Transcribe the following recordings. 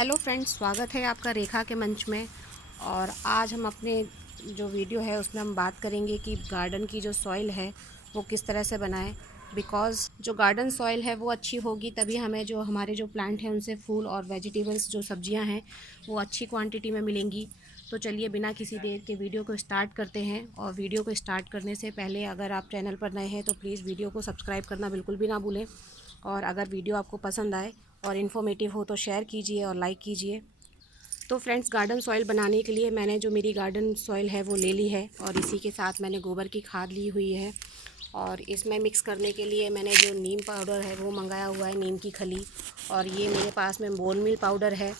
Hello friends, स्वागत है आपका रेखा के मंच में। और आज हम अपने जो वीडियो है उसमें हम बात करेंगे कि गार्डन की जो सॉइल है वो किस तरह से बनाएं। बिकॉज़ जो गार्डन सॉइल है वो अच्छी होगी तभी हमें जो हमारे जो प्लांट हैं उनसे फूल और वेजिटेबल्स जो सब्जियां हैं वो अच्छी क्वांटिटी में मिलेंगी। तो चलिए बिना किसी देर के वीडियो को स्टार्ट करते हैं। और वीडियो को स्टार्ट करने से पहले अगर आप चैनल पर नए हैं तो प्लीज़ वीडियो को सब्सक्राइब करना बिल्कुल भी ना भूलें। और अगर वीडियो आपको पसंद आए और इन्फॉर्मेटिव हो तो शेयर कीजिए और लाइक कीजिए। तो फ्रेंड्स, गार्डन सॉइल बनाने के लिए मैंने जो मेरी गार्डन सॉइल है वो ले ली है और इसी के साथ मैंने गोबर की खाद ली हुई है। और इसमें मिक्स करने के लिए मैंने जो नीम पाउडर है वो मंगाया हुआ है, नीम की खली। और ये मेरे पास में बोन मील पाउडर है।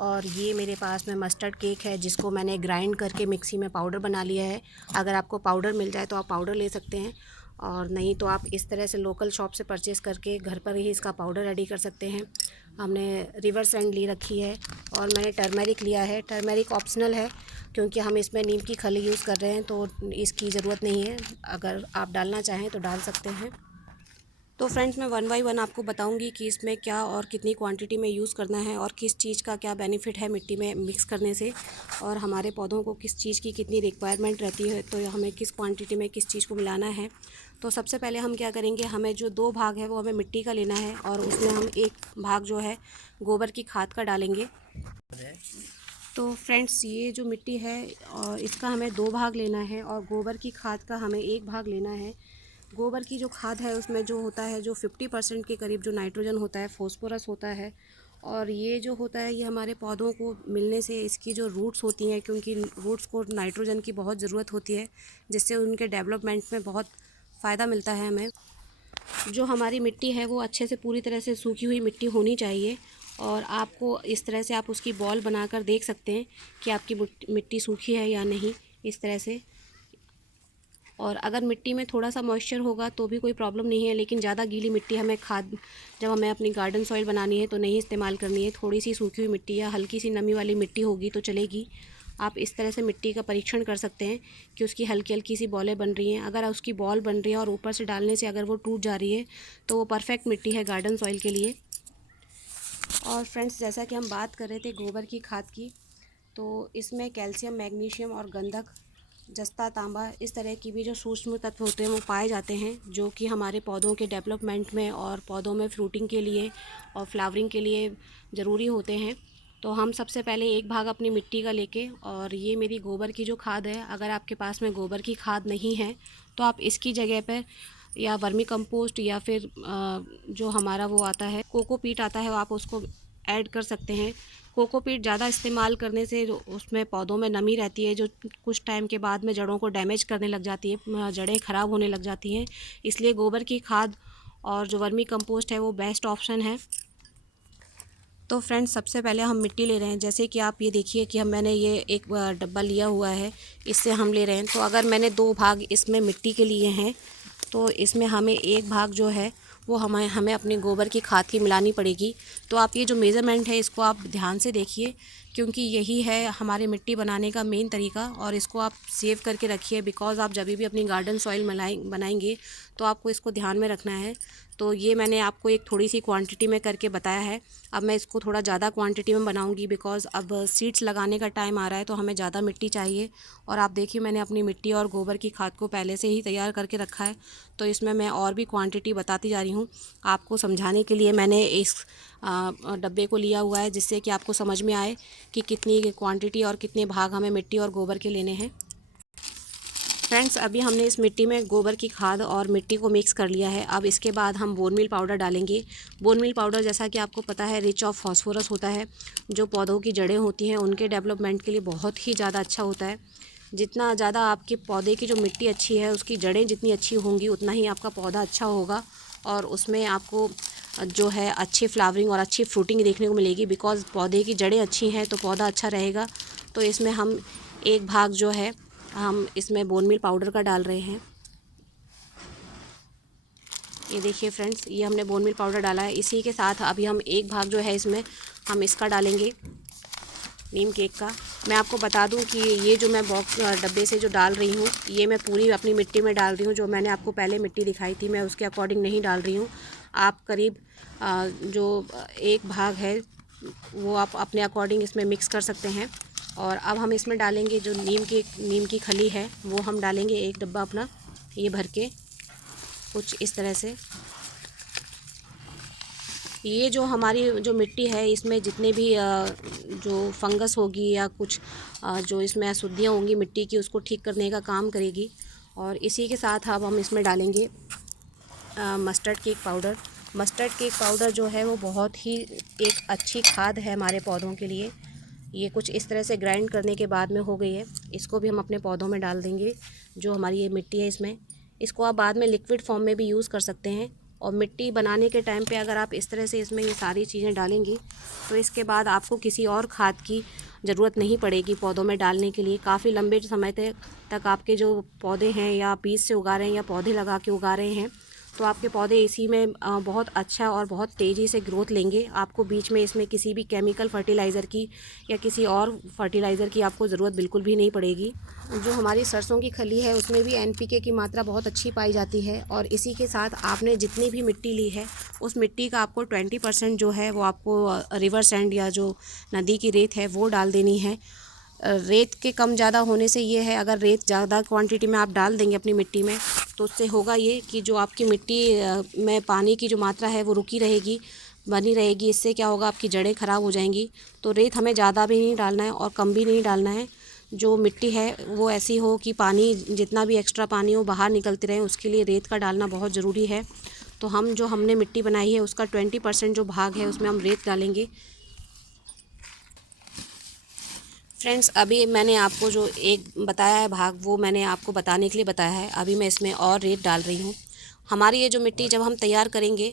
और ये मेरे पास में मस्टर्ड केक है जिसको मैंने ग्राइंड करके मिक्सी में पाउडर बना लिया है। अगर आपको पाउडर मिल जाए तो आप पाउडर ले सकते हैं, और नहीं तो आप इस तरह से लोकल शॉप से परचेज़ करके घर पर ही इसका पाउडर रेडी कर सकते हैं। हमने रिवर सैंड ली रखी है और मैंने टर्मेरिक लिया है। टर्मेरिक ऑप्शनल है क्योंकि हम इसमें नीम की खली यूज़ कर रहे हैं तो इसकी ज़रूरत नहीं है। अगर आप डालना चाहें तो डाल सकते हैं। तो फ्रेंड्स, मैं वन बाय वन आपको बताऊंगी कि इसमें क्या और कितनी क्वांटिटी में यूज़ करना है और किस चीज़ का क्या बेनिफिट है मिट्टी में मिक्स करने से, और हमारे पौधों को किस चीज़ की कितनी रिक्वायरमेंट रहती है तो हमें किस क्वांटिटी में किस चीज़ को मिलाना है। तो सबसे पहले हम क्या करेंगे, हमें जो 2 भाग है वो हमें मिट्टी का लेना है और उसमें हम 1 भाग जो है गोबर की खाद का डालेंगे। तो फ्रेंड्स, ये जो मिट्टी है और इसका हमें 2 भाग लेना है और गोबर की खाद का हमें 1 भाग लेना है। गोबर की जो खाद है उसमें जो होता है जो 50% के करीब जो नाइट्रोजन होता है, फॉस्फोरस होता है। और ये जो होता है ये हमारे पौधों को मिलने से इसकी जो रूट्स होती हैं, क्योंकि रूट्स को नाइट्रोजन की बहुत ज़रूरत होती है जिससे उनके डेवलपमेंट में बहुत फ़ायदा मिलता है हमें। जो हमारी मिट्टी है वो अच्छे से पूरी तरह से सूखी हुई मिट्टी होनी चाहिए। और आपको इस तरह से आप उसकी बॉल बनाकर देख सकते हैं कि आपकी मिट्टी सूखी है या नहीं, इस तरह से। और अगर मिट्टी में थोड़ा सा मॉइस्चर होगा तो भी कोई प्रॉब्लम नहीं है, लेकिन ज़्यादा गीली मिट्टी हमें खाद जब हमें अपनी गार्डन सॉइल बनानी है तो नहीं इस्तेमाल करनी है। थोड़ी सी सूखी हुई मिट्टी या हल्की सी नमी वाली मिट्टी होगी तो चलेगी। आप इस तरह से मिट्टी का परीक्षण कर सकते हैं कि उसकी हल्की हल्की सी बॉलें बन रही हैं। अगर उसकी बॉल बन रही है और ऊपर से डालने से अगर वो टूट जा रही है तो वो परफेक्ट मिट्टी है गार्डन सॉइल के लिए। और फ्रेंड्स, जैसा कि हम बात कर रहे थे गोबर की खाद की, तो इसमें कैल्शियम, मैग्नीशियम और गंधक, जस्ता, तांबा, इस तरह की भी जो सूक्ष्म तत्व होते हैं वो पाए जाते हैं जो कि हमारे पौधों के डेवलपमेंट में और पौधों में फ्रूटिंग के लिए और फ्लावरिंग के लिए ज़रूरी होते हैं। तो हम सबसे पहले 1 भाग अपनी मिट्टी का लेके, और ये मेरी गोबर की जो खाद है, अगर आपके पास में गोबर की खाद नहीं है तो आप इसकी जगह पर या वर्मी कंपोस्ट या फिर जो हमारा वो आता है कोकोपीट आता है, आप उसको ऐड कर सकते हैं। कोकोपीट ज़्यादा इस्तेमाल करने से उसमें पौधों में नमी रहती है जो कुछ टाइम के बाद में जड़ों को डैमेज करने लग जाती है, जड़ें ख़राब होने लग जाती हैं। इसलिए गोबर की खाद और जो वर्मी कंपोस्ट है वो बेस्ट ऑप्शन है। तो फ्रेंड्स, सबसे पहले हम मिट्टी ले रहे हैं। जैसे कि आप ये देखिए कि मैंने ये एक डब्बा लिया हुआ है, इससे हम ले रहे हैं। तो अगर मैंने 2 भाग इसमें मिट्टी के लिए हैं तो इसमें हमें 1 भाग जो है वो हमें हमें अपनी गोबर की खाद की मिलानी पड़ेगी। तो आप ये जो मेज़रमेंट है इसको आप ध्यान से देखिए, क्योंकि यही है हमारे मिट्टी बनाने का मेन तरीका। और इसको आप सेव करके रखिए, बिकॉज़ आप जब भी अपनी गार्डन सॉइल बनाएंगे तो आपको इसको ध्यान में रखना है। तो ये मैंने आपको एक थोड़ी सी क्वांटिटी में करके बताया है। अब मैं इसको थोड़ा ज़्यादा क्वांटिटी में बनाऊंगी बिकॉज़ अब सीड्स लगाने का टाइम आ रहा है तो हमें ज़्यादा मिट्टी चाहिए। और आप देखिए मैंने अपनी मिट्टी और गोबर की खाद को पहले से ही तैयार करके रखा है, तो इसमें मैं और भी क्वांटिटी बताती जा रही हूँ। आपको समझाने के लिए मैंने इस डब्बे को लिया हुआ है जिससे कि आपको समझ में आए कि कितनी क्वांटिटी और कितने भाग हमें मिट्टी और गोबर के लेने हैं। फ्रेंड्स, अभी हमने इस मिट्टी में गोबर की खाद और मिट्टी को मिक्स कर लिया है। अब इसके बाद हम बोन मील पाउडर डालेंगे। बोन मील पाउडर, जैसा कि आपको पता है, रिच ऑफ फॉस्फोरस होता है, जो पौधों की जड़ें होती हैं उनके डेवलपमेंट के लिए बहुत ही ज़्यादा अच्छा होता है। जितना ज़्यादा आपके पौधे की जो मिट्टी अच्छी है, उसकी जड़ें जितनी अच्छी होंगी उतना ही आपका पौधा अच्छा होगा और उसमें आपको जो है अच्छी फ्लावरिंग और अच्छी फ्रूटिंग देखने को मिलेगी। बिकॉज़ पौधे की जड़ें अच्छी हैं तो पौधा अच्छा रहेगा। तो इसमें हम 1 भाग जो है हम इसमें बोन मील पाउडर का डाल रहे हैं। ये देखिए फ्रेंड्स, ये हमने बोन मील पाउडर डाला है। इसी के साथ अभी हम 1 भाग जो है इसमें हम इसका डालेंगे, नीम केक का। मैं आपको बता दूं कि ये जो मैं बॉक्स डब्बे से जो डाल रही हूँ ये मैं पूरी अपनी मिट्टी में डाल रही हूँ। जो मैंने आपको पहले मिट्टी दिखाई थी मैं उसके अकॉर्डिंग नहीं डाल रही हूँ। आप करीब जो 1 भाग है वो आप अपने अकॉर्डिंग इसमें मिक्स कर सकते हैं। और अब हम इसमें डालेंगे जो नीम की खली है, वो हम डालेंगे एक डब्बा अपना ये भर के, कुछ इस तरह से। ये जो हमारी जो मिट्टी है, इसमें जितने भी जो फंगस होगी या कुछ जो इसमें अशुद्धियाँ होंगी मिट्टी की, उसको ठीक करने का काम करेगी। और इसी के साथ अब हम इसमें डालेंगे mustard cake powder. Mustard cake powder जो है वो बहुत ही एक अच्छी खाद है हमारे पौधों के लिए। ये कुछ इस तरह से ग्राइंड करने के बाद में हो गई है। इसको भी हम अपने पौधों में डाल देंगे, जो हमारी ये मिट्टी है इसमें। इसको आप बाद में लिक्विड फॉर्म में भी यूज़ कर सकते हैं। और मिट्टी बनाने के टाइम पे अगर आप इस तरह से इसमें ये सारी चीज़ें डालेंगी, तो इसके बाद आपको किसी और खाद की ज़रूरत नहीं पड़ेगी पौधों में डालने के लिए। काफ़ी लंबे समय तक आपके जो पौधे हैं, या बीज से उगा रहे हैं या पौधे लगा के उगा रहे हैं, तो आपके पौधे इसी में बहुत अच्छा और बहुत तेज़ी से ग्रोथ लेंगे। आपको बीच में इसमें किसी भी केमिकल फर्टिलाइज़र की या किसी और फर्टिलाइज़र की आपको ज़रूरत बिल्कुल भी नहीं पड़ेगी। जो हमारी सरसों की खली है, उसमें भी NPK की मात्रा बहुत अच्छी पाई जाती है। और इसी के साथ आपने जितनी भी मिट्टी ली है, उस मिट्टी का आपको 20% जो है वो आपको रिवर सैंड या जो नदी की रेत है वो डाल देनी है। रेत के कम ज़्यादा होने से ये है, अगर रेत ज़्यादा क्वांटिटी में आप डाल देंगे अपनी मिट्टी में, तो उससे होगा ये कि जो आपकी मिट्टी में पानी की जो मात्रा है वो रुकी रहेगी, बनी रहेगी। इससे क्या होगा, आपकी जड़ें ख़राब हो जाएंगी। तो रेत हमें ज़्यादा भी नहीं डालना है और कम भी नहीं डालना है। जो मिट्टी है वो ऐसी हो कि पानी, जितना भी एक्स्ट्रा पानी हो बाहर निकलते रहे, उसके लिए रेत का डालना बहुत ज़रूरी है। तो हमने मिट्टी बनाई है, उसका 20% जो भाग है उसमें हम रेत डालेंगे। फ्रेंड्स, अभी मैंने आपको जो एक बताया है भाग, वो मैंने आपको बताने के लिए बताया है। अभी मैं इसमें और रेत डाल रही हूँ। हमारी ये जो मिट्टी जब हम तैयार करेंगे,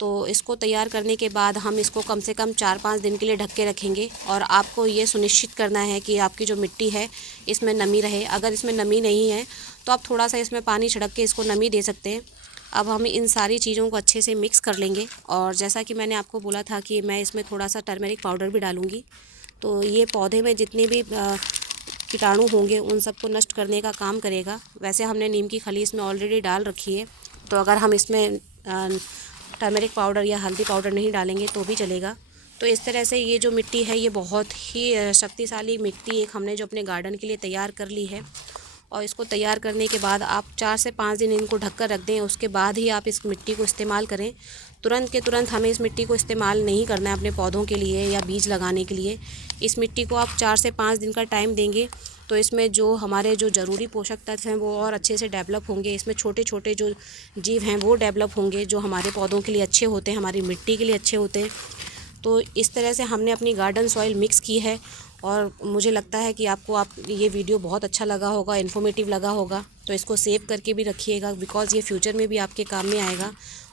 तो इसको तैयार करने के बाद हम इसको कम से कम 4-5 दिन के लिए ढक के रखेंगे। और आपको ये सुनिश्चित करना है कि आपकी जो मिट्टी है इसमें नमी रहे। अगर इसमें नमी नहीं है तो आप थोड़ा सा इसमें पानी छिड़क के इसको नमी दे सकते हैं। अब हम इन सारी चीज़ों को अच्छे से मिक्स कर लेंगे। और जैसा कि मैंने आपको बोला था कि मैं इसमें थोड़ा सा टर्मरिक पाउडर भी डालूँगी, तो ये पौधे में जितने भी कीटाणु होंगे उन सबको नष्ट करने का काम करेगा। वैसे हमने नीम की खली इसमें ऑलरेडी डाल रखी है, तो अगर हम इसमें टर्मरिक पाउडर या हल्दी पाउडर नहीं डालेंगे तो भी चलेगा। तो इस तरह से ये जो मिट्टी है, ये बहुत ही शक्तिशाली मिट्टी एक हमने जो अपने गार्डन के लिए तैयार कर ली है। और इसको तैयार करने के बाद आप 4 से 5 दिन इनको ढककर रख दें, उसके बाद ही आप इस मिट्टी को इस्तेमाल करें। तुरंत के तुरंत हमें इस मिट्टी को इस्तेमाल नहीं करना है अपने पौधों के लिए या बीज लगाने के लिए। इस मिट्टी को आप 4 से 5 दिन का टाइम देंगे, तो इसमें जो हमारे जो ज़रूरी पोषक तत्व हैं वो और अच्छे से डेवलप होंगे। इसमें छोटे छोटे जो जीव हैं वो डेवलप होंगे, जो हमारे पौधों के लिए अच्छे होते हैं, हमारी मिट्टी के लिए अच्छे होते हैं। तो इस तरह से हमने अपनी गार्डन सॉइल मिक्स की है। और मुझे लगता है कि आपको ये वीडियो बहुत अच्छा लगा होगा, इन्फॉर्मेटिव लगा होगा। तो इसको सेव करके भी रखिएगा, बिकॉज़ ये फ्यूचर में भी आपके काम में आएगा।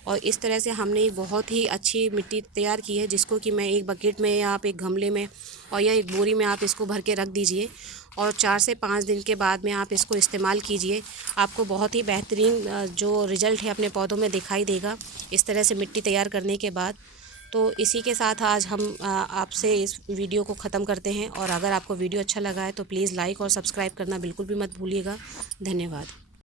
और इस तरह से हमने एक बहुत ही अच्छी मिट्टी तैयार की है, जिसको कि मैं एक बकेट में या आप एक गमले में और या एक बोरी में आप इसको भर के रख दीजिए। और 4 से 5 दिन के बाद में आप इसको इस्तेमाल कीजिए। आपको बहुत ही बेहतरीन जो रिज़ल्ट है अपने पौधों में दिखाई देगा इस तरह से मिट्टी तैयार करने के बाद। तो इसी के साथ आज हम आपसे इस वीडियो को ख़त्म करते हैं। और अगर आपको वीडियो अच्छा लगा है तो प्लीज़ लाइक और सब्सक्राइब करना बिल्कुल भी मत भूलिएगा। धन्यवाद।